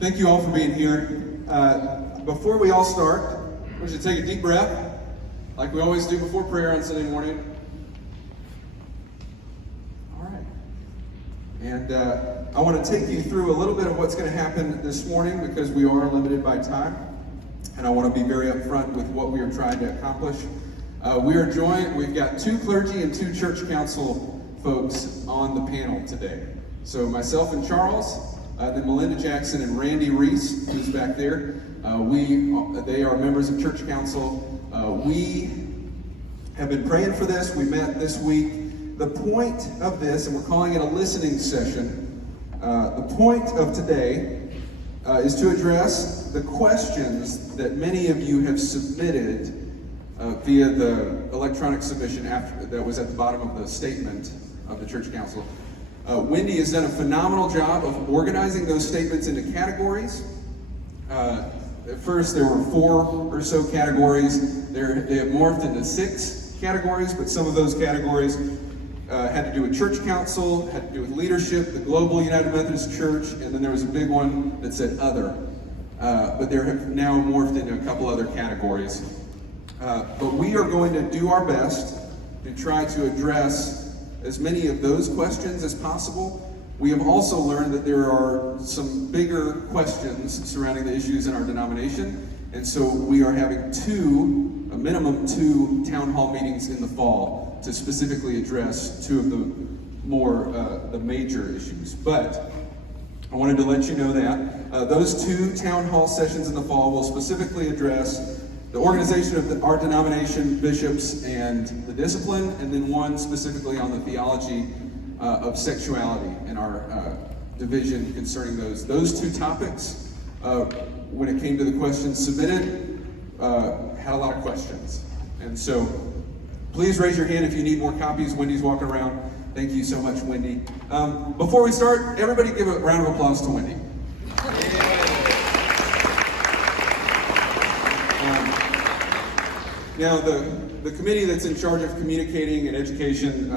Thank you all for being here. Before we all start, we should take a deep breath, like we always do before prayer on Sunday morning. All right. And I want to take you through a little bit of what's going to happen this morning because we are limited by time. And I want to be very upfront with what we are trying to accomplish. We are joined, we've got 2 clergy and 2 church council folks on the panel today. So myself and Charles, then Melinda Jackson and Randy Reese, who's back there. They are members of church council. We have been praying for this. We met this week. The point of this, and we're calling it a listening session, the point of today is to address the questions that many of you have submitted via the electronic submission that was at the bottom of the statement of the church council. Wendy has done a phenomenal job of organizing those statements into categories. At first there were 4 or so categories. They have morphed into 6 categories, but some of those categories had to do with church council, had to do with leadership, the Global United Methodist Church, and then there was a big one that said other. But they have now morphed into a couple other categories. But we are going to do our best to try to address as many of those questions as possible. We have also learned that there are some bigger questions surrounding the issues in our denomination, and so we are having a minimum two town hall meetings in the fall to specifically address 2 of the major issues. But I wanted to let you know that those 2 town hall sessions in the fall will specifically address the organization of our denomination, bishops, and the discipline, and then one specifically on the theology of sexuality and our division concerning those. Those 2 topics, when it came to the questions submitted, had a lot of questions. And so, please raise your hand if you need more copies. Wendy's walking around. Thank you so much, Wendy. Before we start, everybody give a round of applause to Wendy. Now, the committee that's in charge of communicating and education,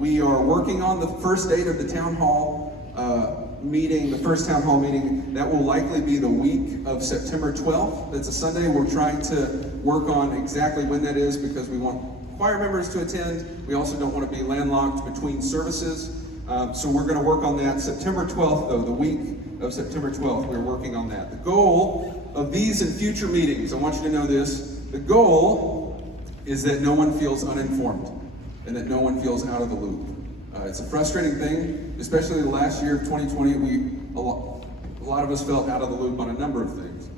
we are working on the first date of the town hall meeting, the first town hall meeting. That will likely be the week of September 12th. That's a Sunday. We're trying to work on exactly when that is because we want choir members to attend. We also don't want to be landlocked between services. So we're going to work on that. September 12th, though, the week of September 12th, we're working on that. The goal of these and future meetings, I want you to know this, the goal is that no one feels uninformed and that no one feels out of the loop. It's a frustrating thing, especially the last year of 2020, a lot of us felt out of the loop on a number of things.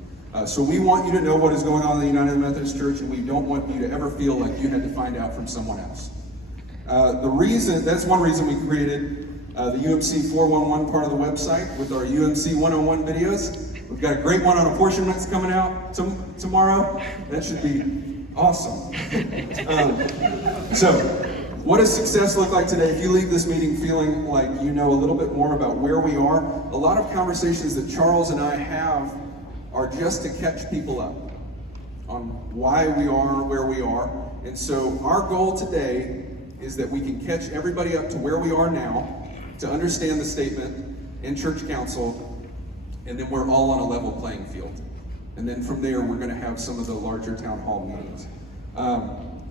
So we want you to know what is going on in the United Methodist Church, and we don't want you to ever feel like you had to find out from someone else. That's one reason we created the UMC 411 part of the website with our UMC 101 videos. We've got a great one on apportionments coming out tomorrow. That should be awesome. So, what does success look like today? If you leave this meeting feeling like you know a little bit more about where we are, a lot of conversations that Charles and I have are just to catch people up on why we are where we are. And so our goal today is that we can catch everybody up to where we are now, to understand the statement in church council, and then we're all on a level playing field. And then from there, we're going to have some of the larger town hall meetings.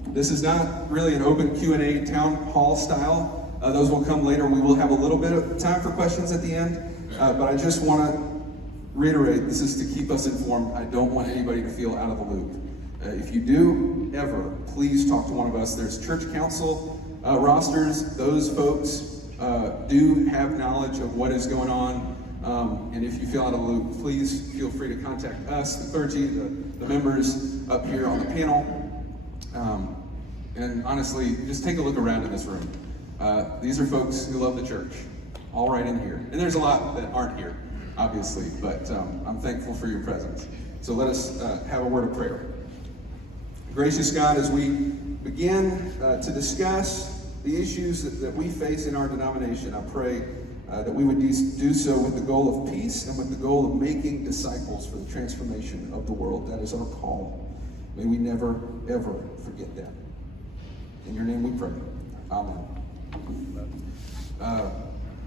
This is not really an open Q&A town hall style. Those will come later. We will have a little bit of time for questions at the end. But I just want to reiterate, this is to keep us informed. I don't want anybody to feel out of the loop. If you do, ever, please talk to one of us. There's church council rosters. Those folks do have knowledge of what is going on. And if you feel out of the loop, please feel free to contact us, the clergy, the members up here on the panel. And honestly, just take a look around in this room. These are folks who love the church, all right in here. And there's a lot that aren't here, obviously, but I'm thankful for your presence. So let us have a word of prayer. Gracious God, as we begin to discuss the issues that we face in our denomination, I pray that we would do so with the goal of peace and with the goal of making disciples for the transformation of the world. That is our call. May we never, ever forget that. In your name we pray. Amen.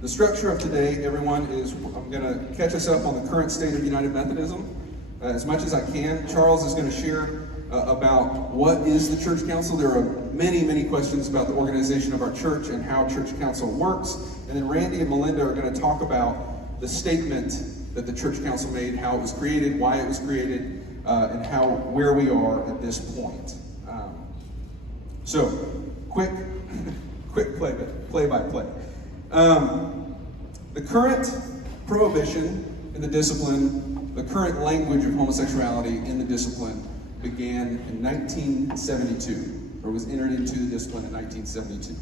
The structure of today, everyone, is I'm going to catch us up on the current state of United Methodism as much as I can. Charles is going to share about what is the church council. There are many, many questions about the organization of our church and how church council works. And then Randy and Melinda are going to talk about the statement that the church council made, how it was created, why it was created, and where we are at this point. So, quick play-by-play. The current prohibition in the discipline, the current language of homosexuality in the discipline began in 1972, or was entered into the discipline in 1972.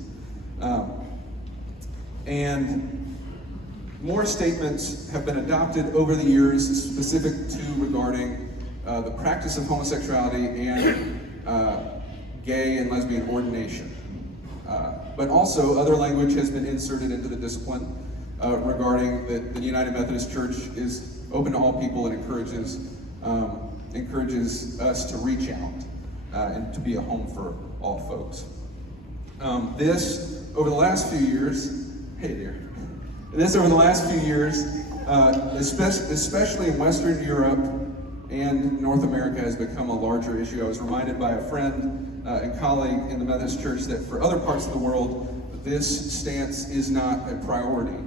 And more statements have been adopted over the years specific to regarding the practice of homosexuality and gay and lesbian ordination. But also other language has been inserted into the discipline regarding that the United Methodist Church is open to all people and encourages us to reach out and to be a home for all folks. This, over the last few years, especially in Western Europe and North America, has become a larger issue. I was reminded by a friend and colleague in the Methodist Church that for other parts of the world, this stance is not a priority.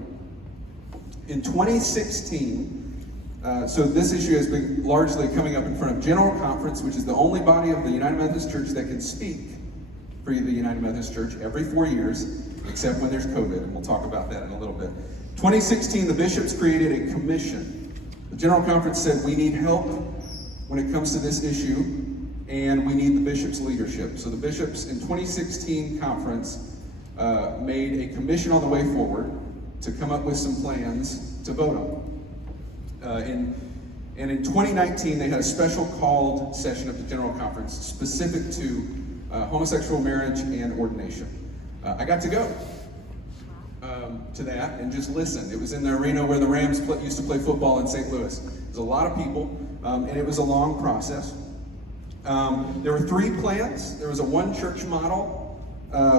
In 2016, so this issue has been largely coming up in front of General Conference, which is the only body of the United Methodist Church that can speak for the United Methodist Church every 4 years, except when there's COVID, and we'll talk about that in a little bit. 2016, the bishops created a commission. The General Conference said we need help when it comes to this issue, and we need the bishops' leadership. So the bishops in 2016 conference made a commission on the way forward to come up with some plans to vote on. And in 2019, they had a special called session of the General Conference specific to homosexual marriage and ordination. I got to go to that and just listen. It was in the arena where the Rams used to play football in St. Louis. There's a lot of people, and it was a long process. There were 3 plans. There was a one church model,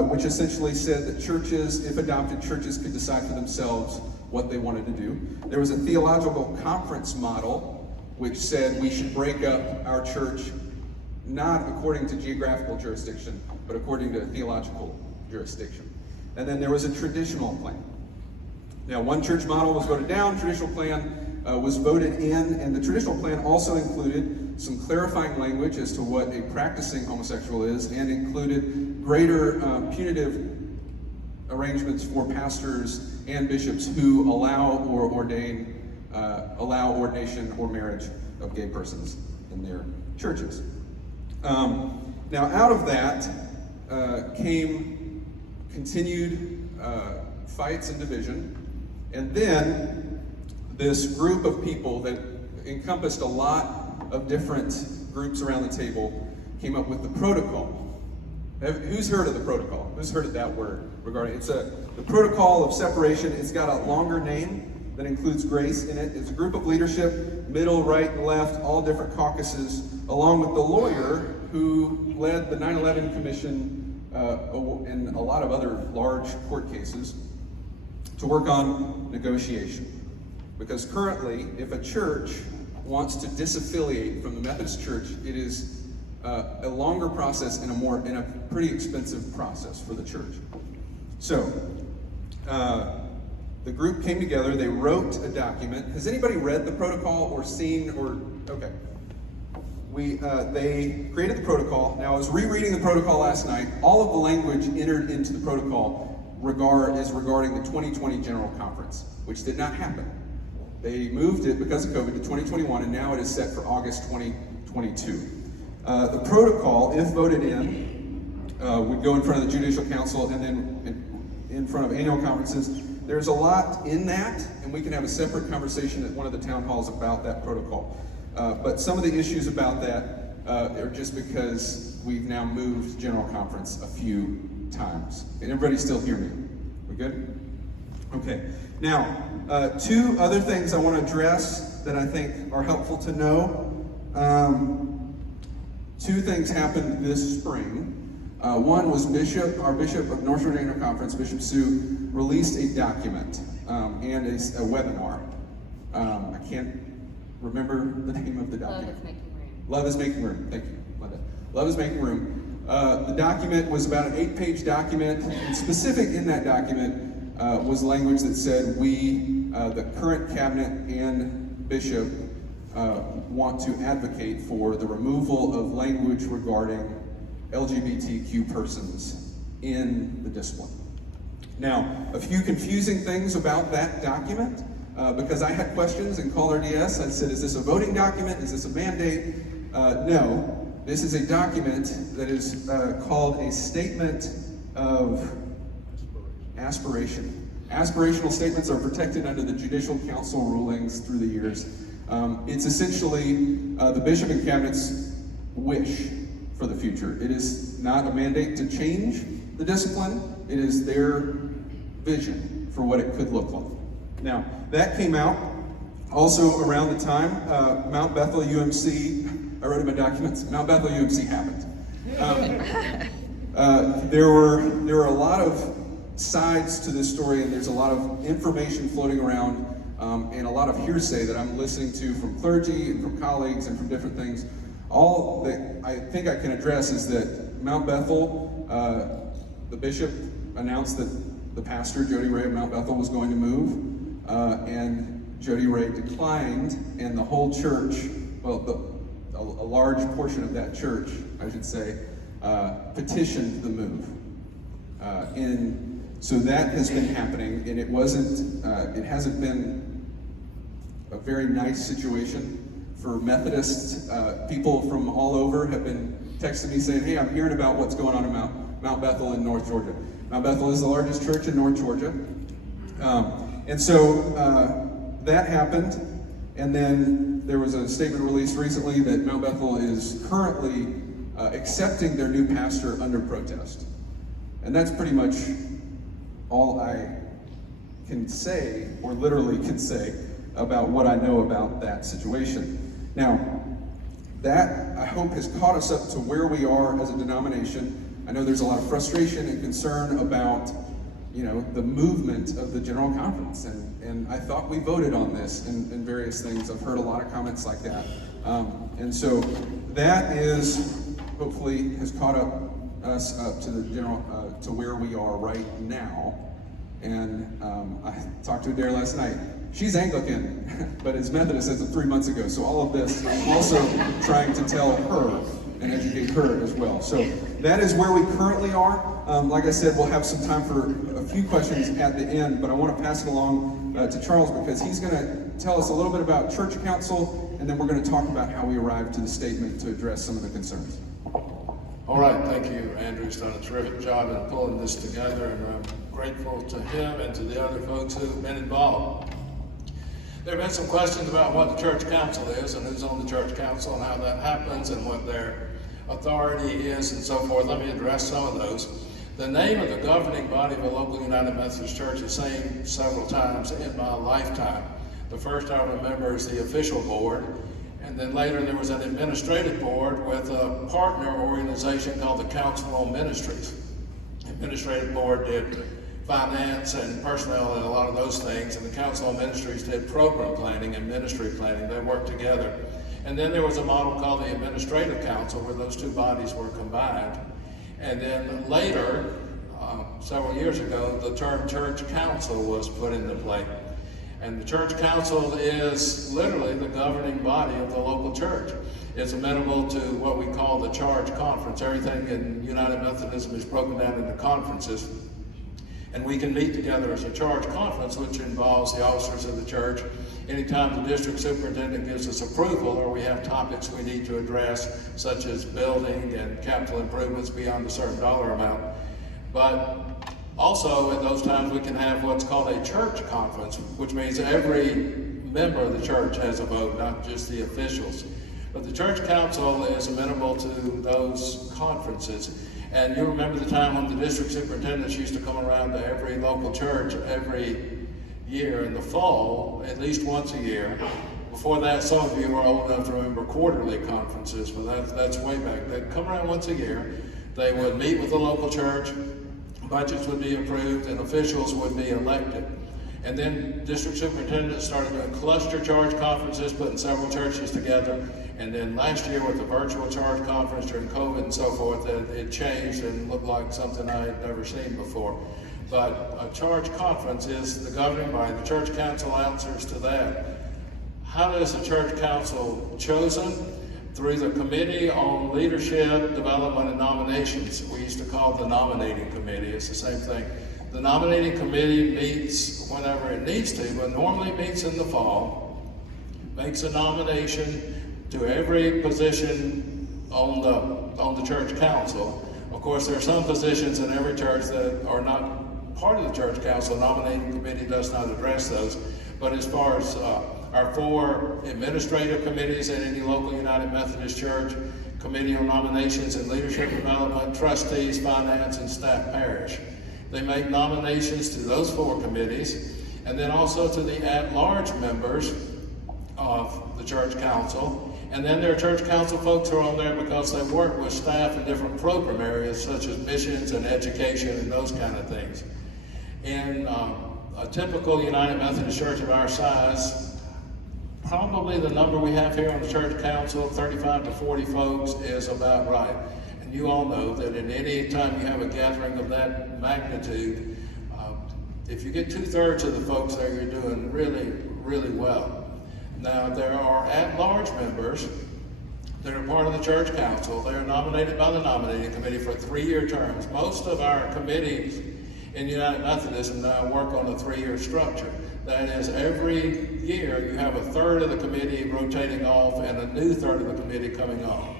which essentially said that churches, if adopted, churches could decide for themselves what they wanted to do. There was a theological conference model, which said we should break up our church, not according to geographical jurisdiction, but according to theological jurisdiction. And then there was a traditional plan. Now, one church model was voted down, traditional plan was voted in, and the traditional plan also included some clarifying language as to what a practicing homosexual is, and included greater punitive arrangements for pastors and bishops who allow ordination or marriage of gay persons in their churches. Now, out of that came continued fights and division, and then this group of people that encompassed a lot of different groups around the table came up with the protocol. Who's heard of the protocol? Who's heard of that word regarding it's the protocol of separation? It's got a longer name that includes grace in it. It's a group of leadership, middle, right, and left, all different caucuses, along with the lawyer who led the 9/11 Commission and a lot of other large court cases to work on negotiation. Because currently, if a church wants to disaffiliate from the Methodist Church, it is a longer process and a pretty expensive process for the church. So, the group came together, they wrote a document. Has anybody read the protocol or seen okay. They created the protocol. Now, I was rereading the protocol last night. All of the language entered into the protocol is regarding the 2020 General Conference, which did not happen. They moved it because of COVID to 2021, and now it is set for August 2022. The protocol, if voted in, would go in front of the Judicial Council and then in front of annual conferences. There's a lot in that, and we can have a separate conversation at one of the town halls about that protocol. But some of the issues about that are just because we've now moved General Conference a few times. Can everybody still hear me? We good? Okay. Now, 2 other things I want to address that I think are helpful to know. 2 things happened this spring. One was our Bishop of North Shore Annual Conference, Bishop Sue, released a document. and a webinar. I can't remember the name of the document. Love is Making Room. Love is Making Room. Thank you, Linda. Love is Making Room. The document was about an 8-page document, and specific in that document was language that said we, the current cabinet and bishop, want to advocate for the removal of language regarding LGBTQ persons in the discipline. Now, a few confusing things about that document, because I had questions and called RDS. I said, is this a voting document? Is this a mandate? No. This is a document that is called a Statement of Aspiration. Aspirational statements are protected under the Judicial Council rulings through the years. It's essentially the bishop and cabinet's wish for the future. It is not a mandate to change the discipline. It is their vision for what it could look like. Now, that came out also around the time Mount Bethel UMC, I wrote in my documents, Mount Bethel UMC happened. There were a lot of sides to this story, and there's a lot of information floating around and a lot of hearsay that I'm listening to from clergy and from colleagues and from different things. All that I think I can address is that Mount Bethel, the bishop announced that the pastor, Jody Ray of Mount Bethel, was going to move, and Jody Ray declined, and the whole church, well, a large portion of that church, I should say, petitioned the move. So that has been happening, and it hasn't been a very nice situation for Methodists. People from all over have been texting me saying, hey, I'm hearing about what's going on in Mount Bethel in North Georgia. Mount Bethel is the largest church in North Georgia. And so that happened, and then there was a statement released recently that Mount Bethel is currently accepting their new pastor under protest. And that's pretty much all I can say, or literally can say, about what I know about that situation. Now, that, I hope, has caught us up to where we are as a denomination. I know there's a lot of frustration and concern about, the movement of the General Conference, and I thought we voted on this and various things. I've heard a lot of comments like that. And so that is, hopefully, has caught us up to the general, to where we are right now. And I talked to Adair last night. She's Anglican, but is Methodist as of 3 months ago. So all of this, I'm also trying to tell her and educate her as well. So that is where we currently are. Like I said, we'll have some time for a few questions at the end, but I want to pass it along to Charles, because he's going to tell us a little bit about church council, and then we're going to talk about how we arrived to the statement to address some of the concerns. All right, thank you. Andrew's done a terrific job in pulling this together, and I'm grateful to him and to the other folks who've been involved. There have been some questions about what the church council is and who's on the church council and how that happens and what their authority is and so forth. Let me address some of those. The name of the governing body of a local United Methodist Church is seen several times in my lifetime. The first I remember is the official board, and then later there was an administrative board with a partner organization called the Council on Ministries. The administrative board did finance and personnel and a lot of those things, and the Council on Ministries did program planning and ministry planning. They worked together. And then there was a model called the Administrative Council where those two bodies were combined. And then later, several years ago, the term church council was put into play. And the church council is literally the governing body of the local church. It's amenable to what we call the charge conference. Everything in United Methodism is broken down into conferences. And we can meet together as a charge conference, which involves the officers of the church. Anytime the district superintendent gives us approval, or we have topics we need to address, such as building and capital improvements beyond a certain dollar amount. But also at those times we can have what's called a church conference, which means every member of the church has a vote, not just the officials. But the church council is amenable to those conferences. And you remember the time when the district superintendents used to come around to every local church every year in the fall, at least once a year. Before that, some of you are old enough to remember quarterly conferences, but that's way back. They'd come around once a year. They would meet with the local church, budgets would be approved, and officials would be elected. And then district superintendent started doing cluster charge conferences, putting several churches together. And then last year with the virtual charge conference during COVID and so forth, it changed and looked like something I had never seen before. But a charge conference is the governing body. The church council answers to that. How is the church council chosen? Through the Committee on Leadership, Development, and Nominations. We used to call it the Nominating Committee. It's the same thing. The Nominating Committee meets whenever it needs to, but normally meets in the fall, makes a nomination to every position on the church council. Of course, there are some positions in every church that are not part of the church council. The Nominating Committee does not address those. But as far as our 4 administrative committees at any local United Methodist Church, Committee on Nominations and Leadership Development, Trustees, Finance, and Staff Parish. They make nominations to those 4 committees, and then also to the at-large members of the church council. And then there are church council folks who are on there because they work with staff in different program areas such as missions and education and those kind of things. In a typical United Methodist Church of our size, probably the number we have here on the church council, 35 to 40 folks, is about right. And you all know that at any time you have a gathering of that magnitude, if you get 2/3 of the folks there, you're doing really, really well. Now, there are at-large members that are part of the church council. They are nominated by the Nominating Committee for 3-year terms. Most of our committees in United Methodism now work on a 3-year structure. That is, every year you have 1/3 of the committee rotating off and a new 1/3 of the committee coming on.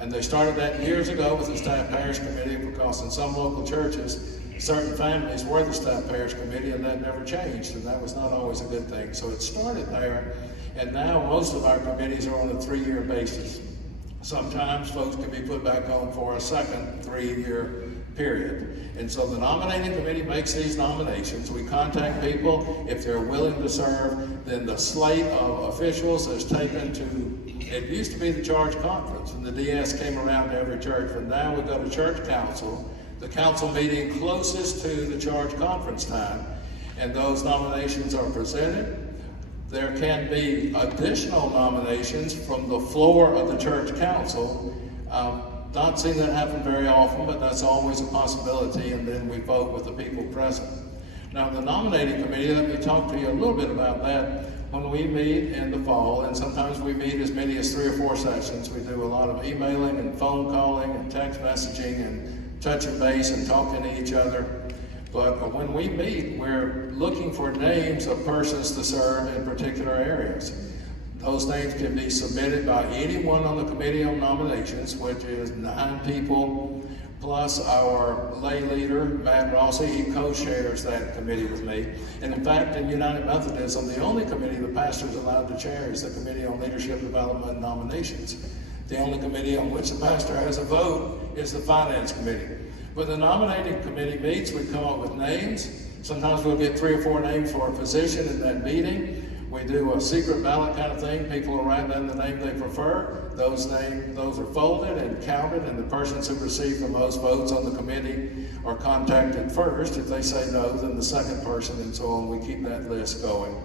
And they started that years ago with the Staff Parish Committee because in some local churches, certain families were the Staff Parish Committee and that never changed, and that was not always a good thing. So it started there, and now most of our committees are on a 3-year basis. Sometimes folks can be put back on for a second 3-year period. And so the Nominating Committee makes these nominations. We contact people. If they're willing to serve, then the slate of officials is taken to, it used to be the charge conference, and the DS came around to every church, but now we go to church council, the council meeting closest to the charge conference time, and those nominations are presented. There can be additional nominations from the floor of the church council. Not seen that happen very often, but that's always a possibility, and then we vote with the people present. Now, the Nominating Committee, let me talk to you a little bit about that. When we meet in the fall, and sometimes we meet as many as 3 or 4 sessions, we do a lot of emailing and phone calling and text messaging and touching base and talking to each other. But when we meet, we're looking for names of persons to serve in particular areas. Those names can be submitted by anyone on the Committee on Nominations, which is 9 people, plus our lay leader, Matt Rossi. He co-chairs that committee with me. And in fact, in United Methodism, the only committee the pastor is allowed to chair is the Committee on Leadership Development and Nominations. The only committee on which the pastor has a vote is the Finance Committee. When the Nominating Committee meets, we come up with names. Sometimes we'll get 3 or 4 names for a position in that meeting. We do a secret ballot kind of thing. People will write down the name they prefer. Those are folded and counted, and the persons who receive the most votes on the committee are contacted first. If they say no, then the second person, and so on. We keep that list going.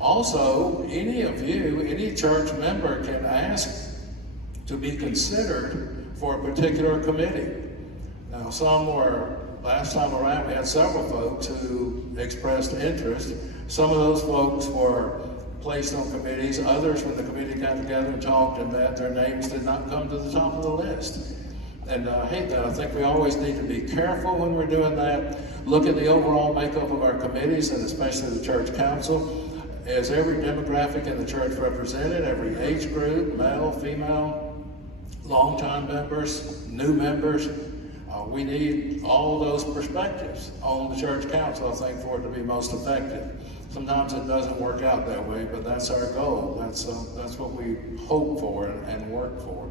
Also, any church member can ask to be considered for a particular committee. Now, last time around, we had several folks who expressed interest. Some of those folks were placed on committees. Others, when the committee got together and talked and met, their names did not come to the top of the list. And I hate that. I think we always need to be careful when we're doing that. Look at the overall makeup of our committees, and especially the church council. Is every demographic in the church represented? Every age group, male, female, longtime members, new members? We need all those perspectives on the church council, I think, for it to be most effective. Sometimes it doesn't work out that way, but that's our goal. That's what we hope for and work for.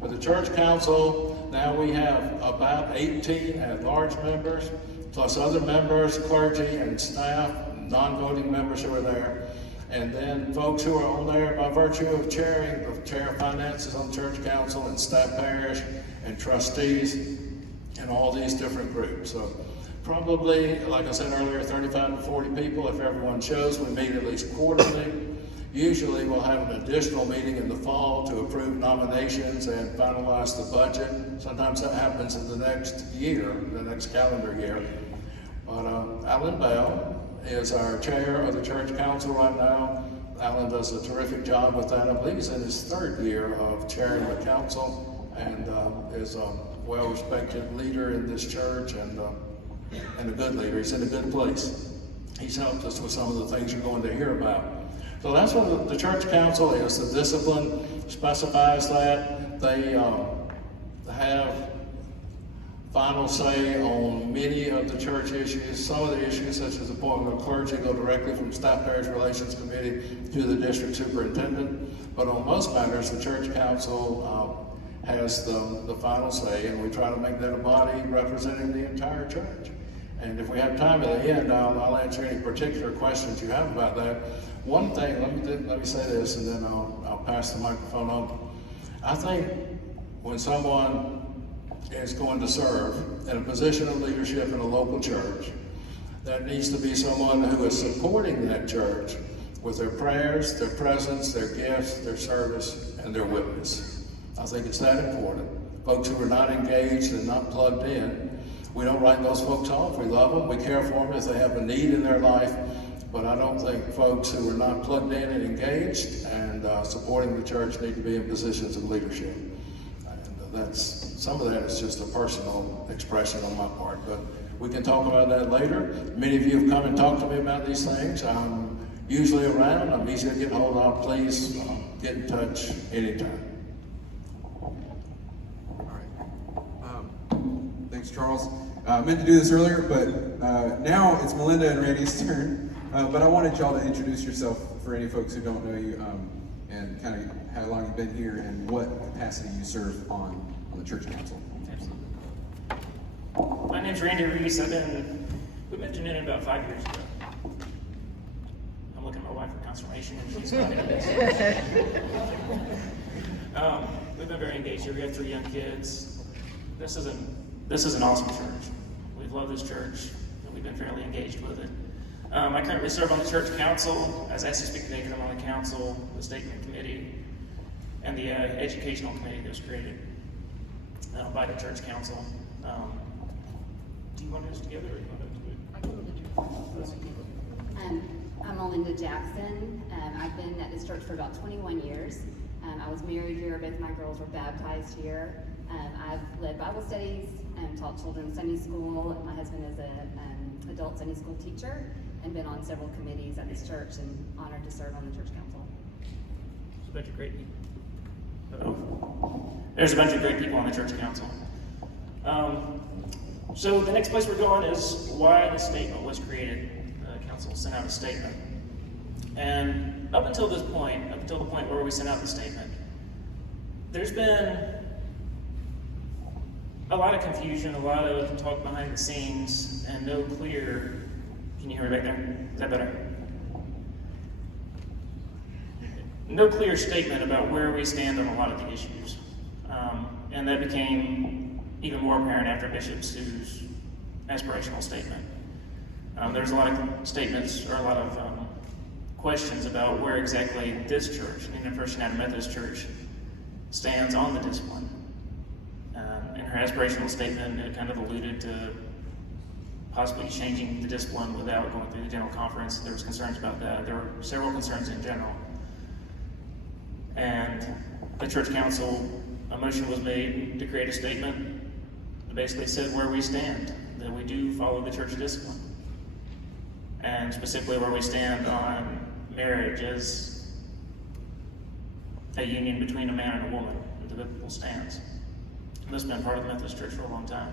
With the church council, now we have about 18 at-large members, plus other members, clergy and staff, non-voting members who are there. And then folks who are on there by virtue of chairing, the chair of finances on the church council and staff parish and trustees and all these different groups. So probably, like I said earlier, 35 to 40 people. If everyone shows, we meet at least quarterly. Usually we'll have an additional meeting in the fall to approve nominations and finalize the budget. Sometimes that happens in the next year, the next calendar year. But Alan Bell is our chair of the church council right now. Alan does a terrific job with that. I believe he's in his third year of chairing the council, and is a well-respected leader in this church, and a good leader. He's in a good place. He's helped us with some of the things you're going to hear about. So that's what the church council is. The discipline specifies that. They have final say on many of the church issues. Some of the issues, such as appointment of clergy, go directly from Staff Parish Relations Committee to the district superintendent. But on most matters, the church council has the final say, and we try to make that a body representing the entire church. And if we have time at the end, I'll answer any particular questions you have about that. One thing, let me say this, and then I'll pass the microphone on. I think when someone is going to serve in a position of leadership in a local church, that needs to be someone who is supporting that church with their prayers, their presence, their gifts, their service, and their witness. I think it's that important. Folks who are not engaged and not plugged in, we don't write those folks off. We love them, we care for them if they have a need in their life, but I don't think folks who are not plugged in and engaged and supporting the church need to be in positions of leadership. And some of that is just a personal expression on my part, but we can talk about that later. Many of you have come and talked to me about these things. I'm usually around. I'm easy to get a hold of. Please get in touch anytime. All right. Thanks, Charles. I meant to do this earlier, but now it's Melinda and Randy's turn. But I wanted y'all to introduce yourself for any folks who don't know you, and kind of how long you've been here and what capacity you serve on the church council. Absolutely. My name's Randy Reese. We've been tuning in about 5 years ago. I'm looking at my wife for confirmation, and she's not in this. We've been very engaged here. We have 3 young kids. This is an awesome church. We've loved this church, and we've been fairly engaged with it. I currently serve on the church council. As asked to speak today, I'm on the council, the statement committee, and the educational committee that was created by the church council. Do you want to do this together, or do you want to do it? I'm Melinda Jackson. I've been at this church for about 21 years. I was married here. Both my girls were baptized here. I've led Bible studies and taught children Sunday school. My husband is an adult Sunday school teacher, and been on several committees at this church, and honored to serve on the church council. There's a bunch of great people. There's a bunch of great people on the church council. So the next place we're going is why the statement was created. The council sent out a statement. And up until the point where we sent out the statement, there's been a lot of confusion, a lot of talk behind the scenes, and no clear. Can you hear me back there? Is that better? No clear statement about where we stand on a lot of the issues. And that became even more apparent after Bishop Sue's aspirational statement. There's a lot of statements, or a lot of questions about where exactly this church, the First United Methodist Church, stands on the discipline. In her aspirational statement, it kind of alluded to possibly changing the discipline without going through the general conference. There was concerns about that. There were several concerns in general. And the church council, a motion was made to create a statement that basically said where we stand, that we do follow the church discipline. And specifically where we stand on marriage as a union between a man and a woman, the biblical stance. This has been part of the Methodist Church for a long time.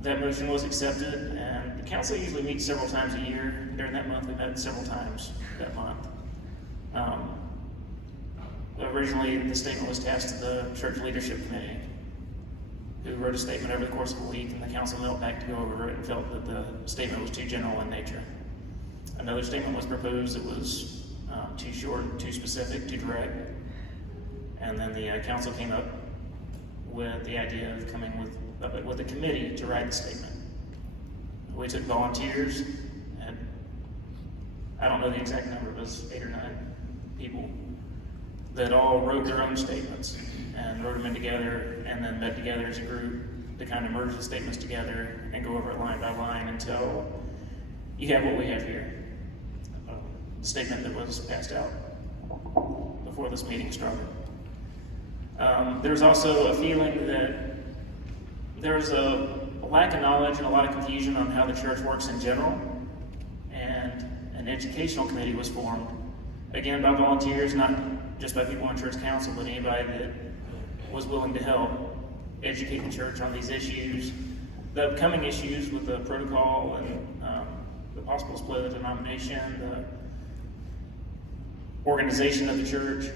That motion was accepted, and the council usually meets several times a year. During that month, we met several times that month. Originally, the statement was tasked to the church leadership committee, who wrote a statement over the course of a week, and the council knelt back to go over it and felt that the statement was too general in nature. Another statement was proposed that was too short, too specific, too direct. And then the council came up with the idea of coming with with a committee to write the statement. We took volunteers, and I don't know the exact number, it was 8 or 9 people that all wrote their own statements and wrote them in together, and then met together as a group to kind of merge the statements together and go over it line by line until you have what we have here. The statement that was passed out before this meeting started. There's also a feeling that there's a lack of knowledge and a lot of confusion on how the church works in general, and an educational committee was formed, again by volunteers, not just by people on church council, but anybody that was willing to help educate the church on these issues, the upcoming issues with the protocol and the possible split of the denomination, the organization of the church,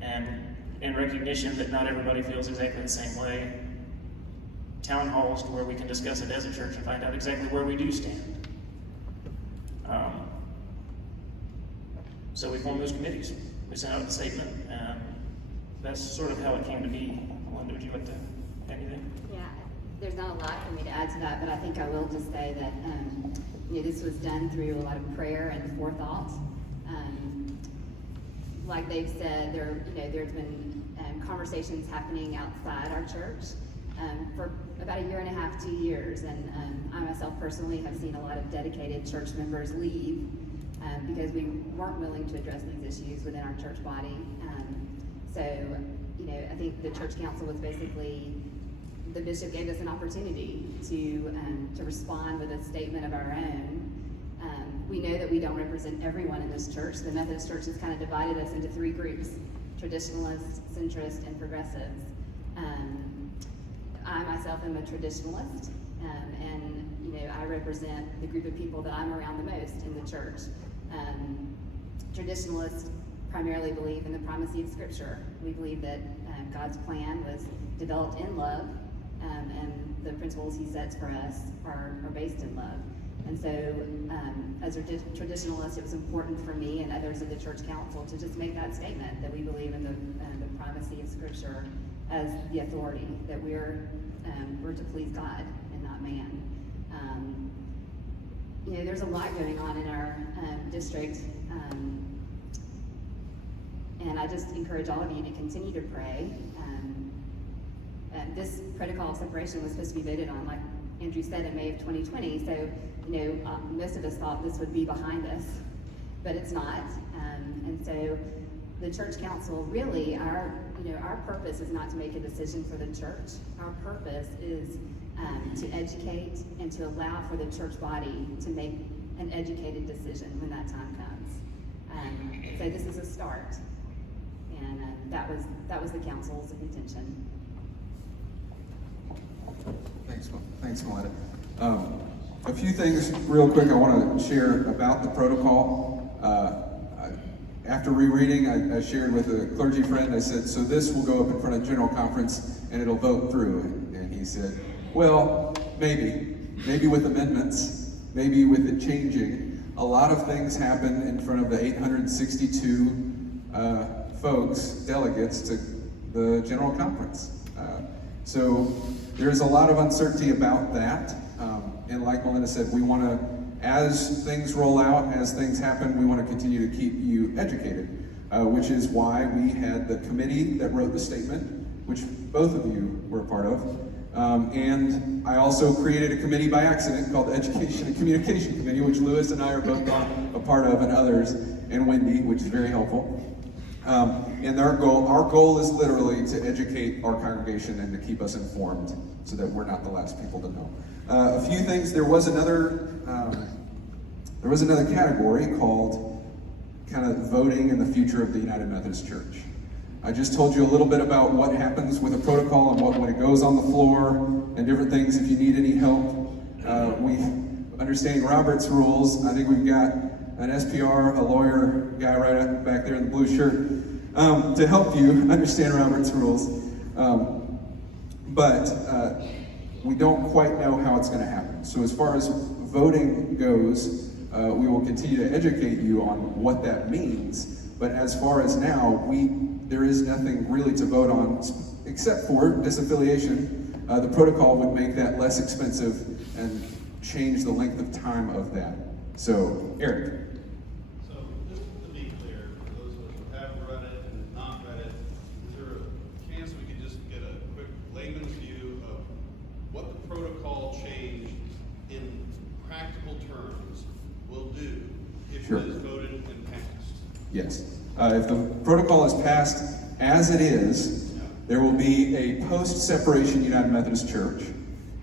and in recognition that not everybody feels exactly the same way, town halls to where we can discuss it as a church and find out exactly where we do stand. So we formed those committees. We sent out the statement, and that's sort of how it came to be. Linda, would you like to add anything? Yeah, there's not a lot for me to add to that, but I think I will just say that this was done through a lot of prayer and forethought. Like they've said, there's been conversations happening outside our church for about 1.5 years, 2 years, and I myself personally have seen a lot of dedicated church members leave because we weren't willing to address these issues within our church body. So, I think the church council was basically, the bishop gave us an opportunity to respond with a statement of our own. We know that we don't represent everyone in this church. The Methodist Church has kind of divided us into 3 groups: traditionalists, centrists, and progressives. I myself am a traditionalist, and I represent the group of people that I'm around the most in the church. Traditionalists primarily believe in the primacy of Scripture. We believe that God's plan was developed in love, and the principles He sets for us are based in love. And so, as a traditionalist, it was important for me and others in the church council to just make that statement that we believe in the primacy of Scripture as the authority, that we're to please God and not man. There's a lot going on in our district, and I just encourage all of you to continue to pray. This protocol of separation was supposed to be voted on, like Andrew said, in May of 2020. So, most of us thought this would be behind us, but it's not. And so, the church council, really, our purpose is not to make a decision for the church. Our purpose is to educate and to allow for the church body to make an educated decision when that time comes. So this is a start, and that was the council's intention. Thanks, Melinda. A few things real quick I want to share about the protocol. After rereading, I shared with a clergy friend, I said, so this will go up in front of General Conference and it'll vote through. And he said, well, maybe with amendments, maybe with it changing. A lot of things happen in front of the 862 delegates to the General Conference. So there's a lot of uncertainty about that. And like Melinda said, we want to, as things roll out, as things happen, we want to continue to keep you educated, which is why we had the committee that wrote the statement, which both of you were a part of. And I also created a committee by accident called the Education and Communication Committee, which Lewis and I are both a part of, and others, and Wendy, which is very helpful. And our goal is literally to educate our congregation and to keep us informed so that we're not the last people to know. A few things, there was another category called kind of voting in the future of the United Methodist Church. I just told you a little bit about what happens with a protocol and when it goes on the floor and different things. If you need any help, understanding Robert's rules, I think we've got an SPR, a lawyer guy right back there in the blue shirt, to help you understand Robert's rules. But we don't quite know how it's going to happen. So as far as voting goes, we will continue to educate you on what that means. But as far as now, there is nothing really to vote on except for disaffiliation, the protocol would make that less expensive and change the length of time of that. So, Eric. So, just to be clear, for those of us who have read it and have not read it, is there a chance we could just get a quick layman's view of what the protocol change in practical terms will do if Sure. it is voted and passed? Yes. If the protocol is passed as it is, there will be a post-separation United Methodist Church,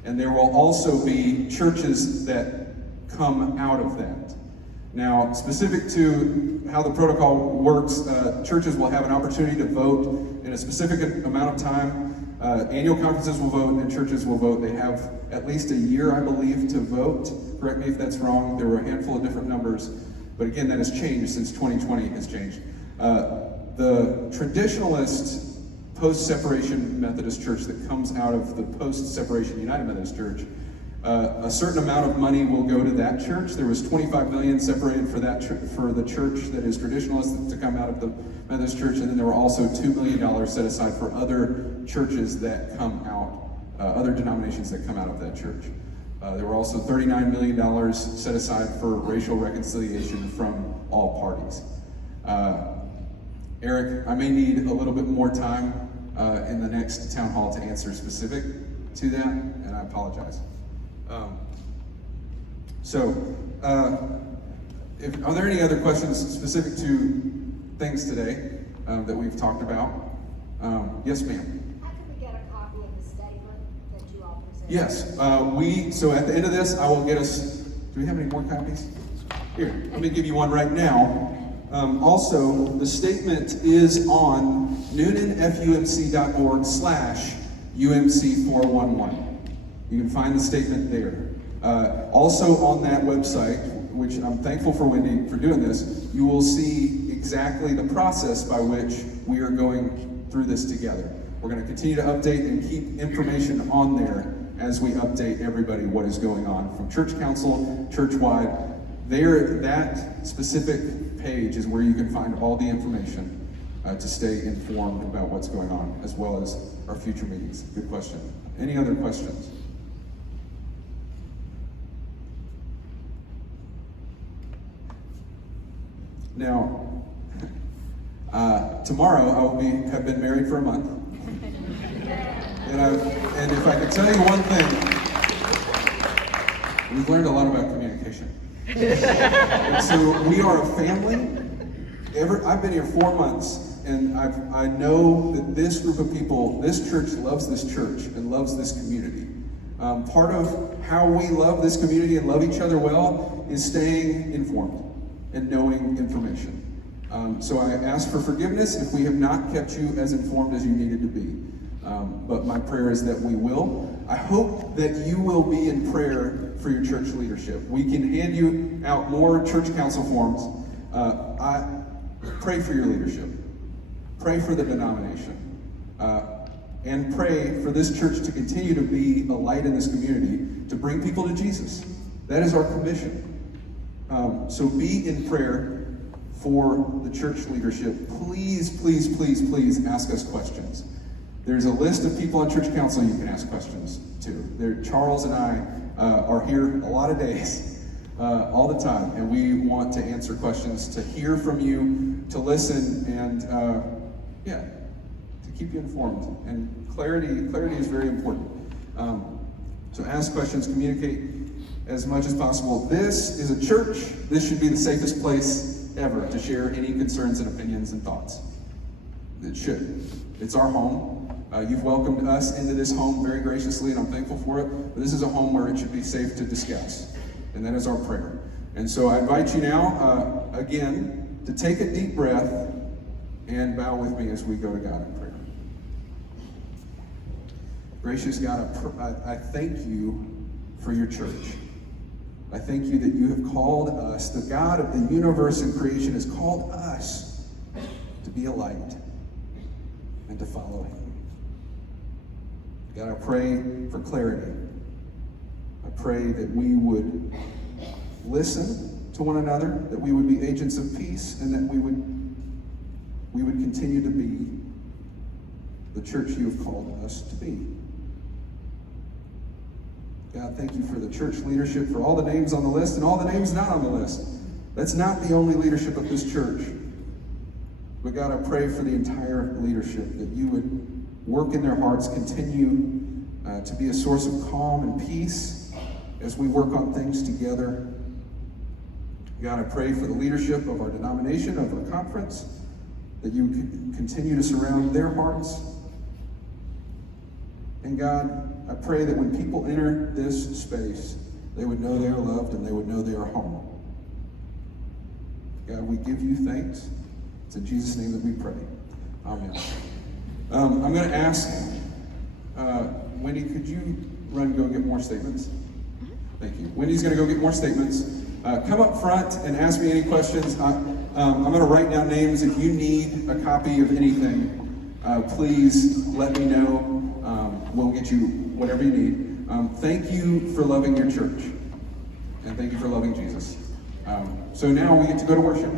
and there will also be churches that come out of that. Now, specific to how the protocol works, churches will have an opportunity to vote in a specific amount of time. Annual conferences will vote and churches will vote. They have at least a year, I believe, to vote. Correct me if that's wrong. There were a handful of different numbers, but again, that has changed since 2020 has changed. The traditionalist post-separation Methodist Church that comes out of the post-separation United Methodist Church, a certain amount of money will go to that church. There was $25 million separated for that for the church that is traditionalist to come out of the Methodist Church, and then there were also $2 million set aside for other churches that come out, other denominations that come out of that church. There were also $39 million set aside for racial reconciliation from all parties. Eric, I may need a little bit more time in the next town hall to answer specific to that, and I apologize. Are there any other questions specific to things today that we've talked about? Yes, ma'am. How could we get a copy of the statement that you all presented? Yes, so at the end of this, I will get us, do we have any more copies? Here, let me give you one right now. Also, the statement is on noonanfumc.org/UMC411. You can find the statement there. Also on that website, which I'm thankful for Wendy for doing this, you will see exactly the process by which we are going through this together. We're going to continue to update and keep information on there as we update everybody what is going on from church council, church-wide. There, that specific page is where you can find all the information to stay informed about what's going on, as well as our future meetings. Good question. Any other questions? Now, tomorrow I will have been married for a month, and if I could tell you one thing, we've learned a lot about communication. And so we are a family. I've been here 4 months, and I know that this group of people, this church loves this church and loves this community. Part of how we love this community and love each other well is staying informed and knowing information. So I ask for forgiveness if we have not kept you as informed as you needed to be. But my prayer is that we will. I hope that you will be in prayer for your church leadership. We can hand you out more church council forms. I pray for your leadership. Pray for the denomination. And pray for this church to continue to be a light in this community, to bring people to Jesus. That is our commission. So be in prayer for the church leadership. Please, please, please, please ask us questions. There's a list of people on church council you can ask questions to. Charles and I are here a lot of days, all the time, and we want to answer questions, to hear from you, to listen, and to keep you informed. And clarity is very important. So ask questions, communicate as much as possible. This is a church. This should be the safest place ever to share any concerns and opinions and thoughts. It should. It's our home. You've welcomed us into this home very graciously, and I'm thankful for it. But this is a home where it should be safe to discuss, and that is our prayer. And so I invite you now, again, to take a deep breath and bow with me as we go to God in prayer. Gracious God, I thank you for your church. I thank you that you have called us, the God of the universe and creation has called us to be a light and to follow him. God, I pray for clarity. I pray that we would listen to one another, that we would be agents of peace, and that we would continue to be the church you have called us to be. God, thank you for the church leadership, for all the names on the list and all the names not on the list. That's not the only leadership of this church. But God, I pray for the entire leadership, that you would work in their hearts, continue to be a source of calm and peace as we work on things together. God, I pray for the leadership of our denomination, of our conference, that you would continue to surround their hearts. And God, I pray that when people enter this space, they would know they are loved and they would know they are home. God, we give you thanks. It's in Jesus' name that we pray. Amen. I'm going to ask, Wendy, could you go get more statements? Thank you. Wendy's going to go get more statements. Come up front and ask me any questions. I'm going to write down names. If you need a copy of anything, please let me know. We'll get you whatever you need. Thank you for loving your church. And thank you for loving Jesus. So now we get to go to worship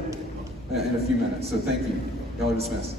in a few minutes. So thank you. Y'all are dismissed.